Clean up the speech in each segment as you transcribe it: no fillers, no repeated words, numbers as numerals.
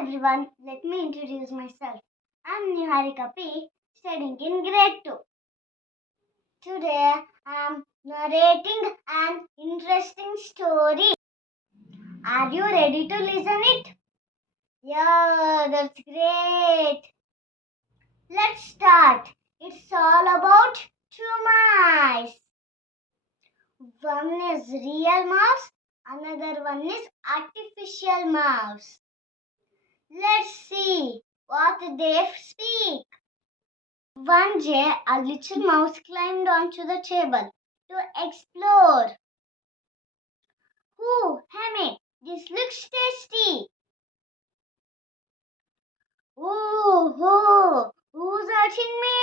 everyone, let me introduce myself. I'm Niharika P, studying in grade 2. Today I'm narrating an interesting story. Are you ready to listen it? Yeah, that's great. Let's start. It's all about two mice. One is real mouse, another one is artificial mouse. Let's see what they speak. One day, a little mouse climbed onto the table to explore. Ooh, Hammy, this looks tasty. Who's hurting me?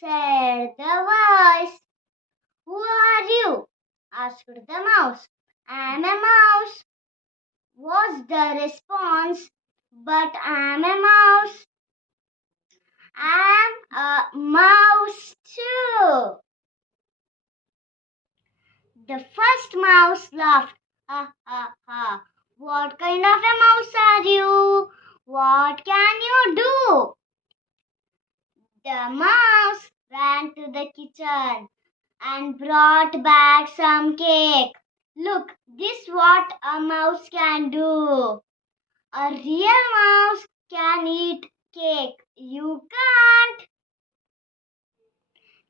Said the voice. Who are you? Asked the mouse. I'm a mouse, was the response. But I'm a mouse. I'm a mouse too. The first mouse laughed. Ha ha ha. What kind of a mouse are you? What can you do? The mouse ran to the kitchen and brought back some cake. Look, this what a mouse can do. A real mouse can eat cake. You can't.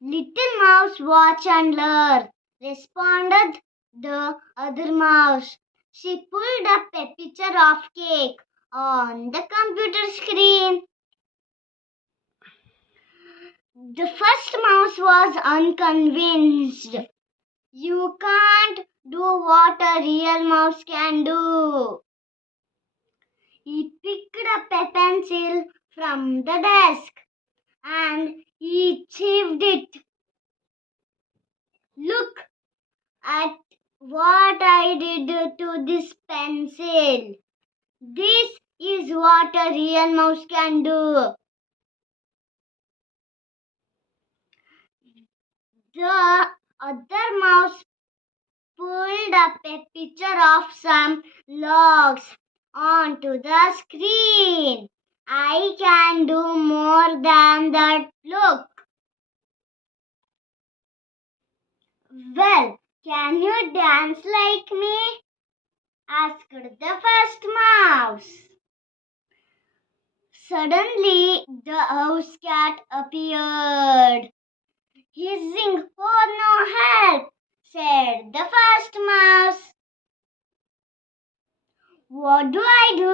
Little mouse, watch and learn, responded the other mouse. She pulled up a picture of cake on the computer screen. The first mouse was unconvinced. You can't do what a real mouse can do. He picked up a pencil from the desk and he chipped it. Look at what I did to this pencil. This is what a real mouse can do. The other mouse pulled up a picture of some logs onto the screen. I can do more than that. Look. Well, can you dance like me? Asked the first mouse. Suddenly, the house cat appeared. Hissing, "Oh no, help!" said the first mouse. What do I do